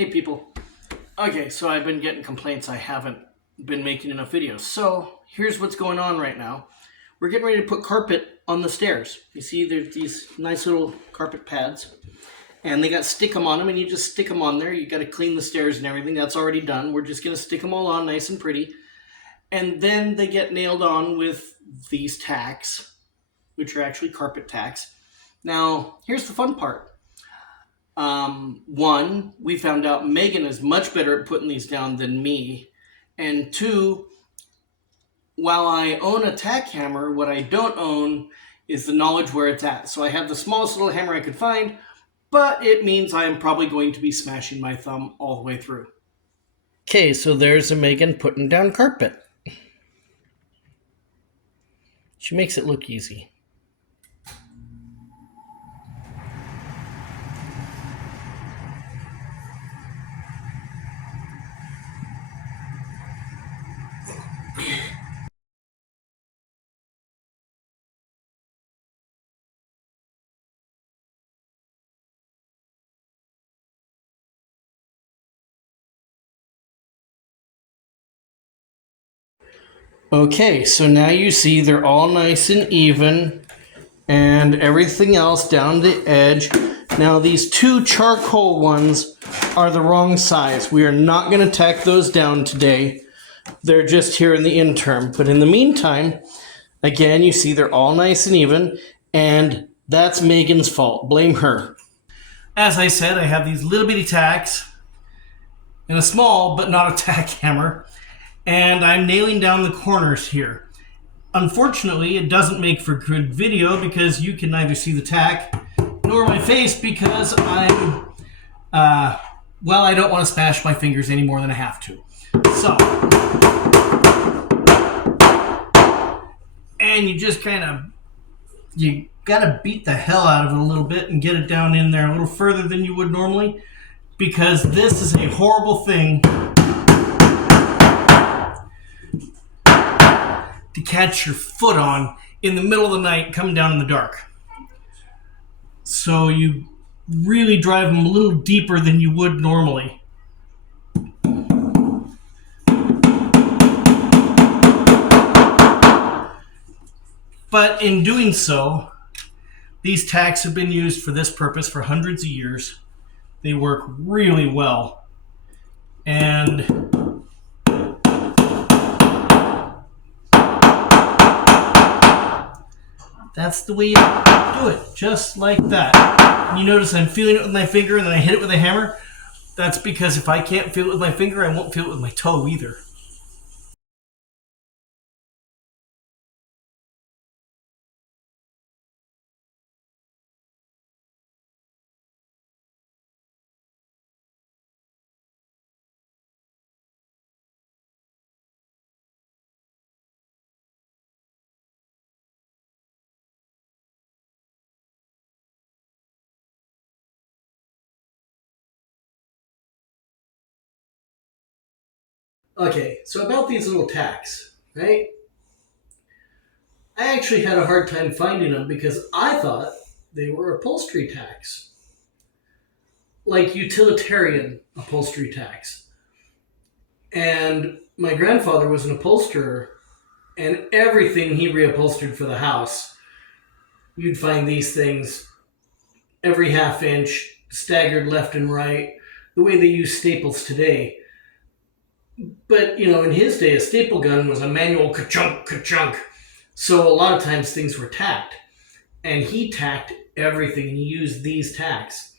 Hey people. Okay, so I've been getting complaints I haven't been making enough videos. So here's what's going on right now. We're getting ready to put carpet on the stairs. You see there's these nice little carpet pads and they got stickum on them, and you just stick them on there. You got to clean the stairs and everything. That's already done. We're just going to stick them all on nice and pretty. And then they get nailed on with these tacks, which are actually carpet tacks. Now, here's the fun part. One, we found out Megan is much better at putting these down than me. And two, while I own a tack hammer, what I don't own is the knowledge where it's at. So I have the smallest little hammer I could find, but it means I'm probably going to be smashing my thumb all the way through. Okay, so there's a Megan putting down carpet. She makes it look easy. Okay, so now you see they're all nice and even and everything else down the edge. Now these two charcoal ones are the wrong size. We are not going to tack those down today. They're just here in the interim. But in the meantime, again, you see they're all nice and even, and that's Megan's fault. Blame her. As I said, I have these little bitty tacks and a small but not a tack hammer, and I'm nailing down the corners here. Unfortunately, it doesn't make for good video because you can neither see the tack nor my face because I don't want to smash my fingers any more than I have to. So, and you just you gotta beat the hell out of it a little bit and get it down in there a little further than you would normally, because this is a horrible thing to catch your foot on in the middle of the night coming down in the dark. So you really drive them a little deeper than you would normally. But in doing so, these tacks have been used for this purpose for hundreds of years. They work really well. And that's the way you do it, just like that. And you notice I'm feeling it with my finger and then I hit it with a hammer. That's because if I can't feel it with my finger, I won't feel it with my toe either. Okay, so about these little tacks, right? I actually had a hard time finding them because I thought they were upholstery tacks. Like utilitarian upholstery tacks. And my grandfather was an upholsterer, and everything he reupholstered for the house, you'd find these things every half inch, staggered left and right, the way they use staples today. But, in his day, a staple gun was a manual ka-chunk, ka-chunk. So a lot of times things were tacked. And he tacked everything, and he used these tacks.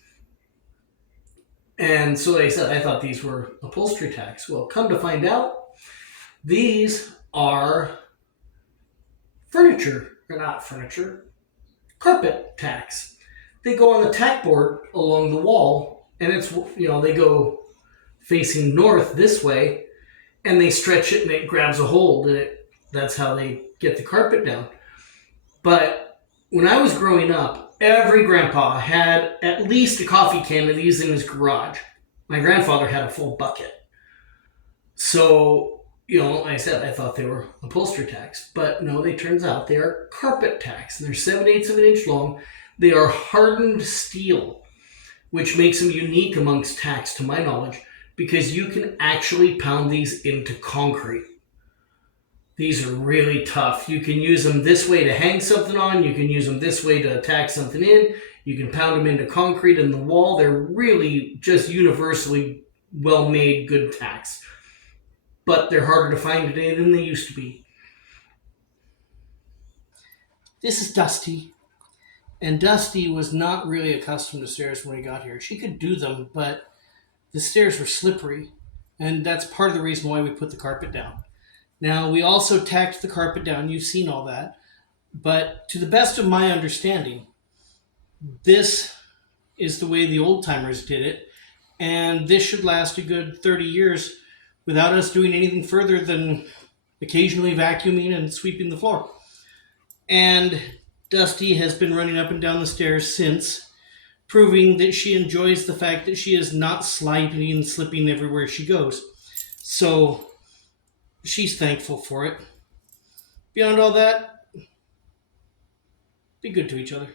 And so like I said, I thought these were upholstery tacks. Well, come to find out, these are carpet tacks. They go on the tack board along the wall, and it's, they go facing north this way, and they stretch it and it grabs a hold, and that's how they get the carpet down. But when I was growing up, every grandpa had at least a coffee can of these in his garage. My grandfather had a full bucket. So, like I said, I thought they were upholstery tacks. But no, they turns out they are carpet tacks. And they're 7/8 of an inch long. They are hardened steel. which makes them unique amongst tacks to my knowledge, because you can actually pound these into concrete. These are really tough. You can use them this way to hang something on. You can use them this way to attack something in. You can pound them into concrete in the wall. They're really just universally well-made, good tacks. But they're harder to find today than they used to be. This is Dusty. And Dusty was not really accustomed to stairs when we got here. She could do them, but the stairs were slippery. And that's part of the reason why we put the carpet down. Now, we also tacked the carpet down. You've seen all that. But to the best of my understanding, this is the way the old timers did it. And this should last a good 30 years without us doing anything further than occasionally vacuuming and sweeping the floor. And Dusty has been running up and down the stairs since, proving that she enjoys the fact that she is not sliding and slipping everywhere she goes. So she's thankful for it. Beyond all that, be good to each other.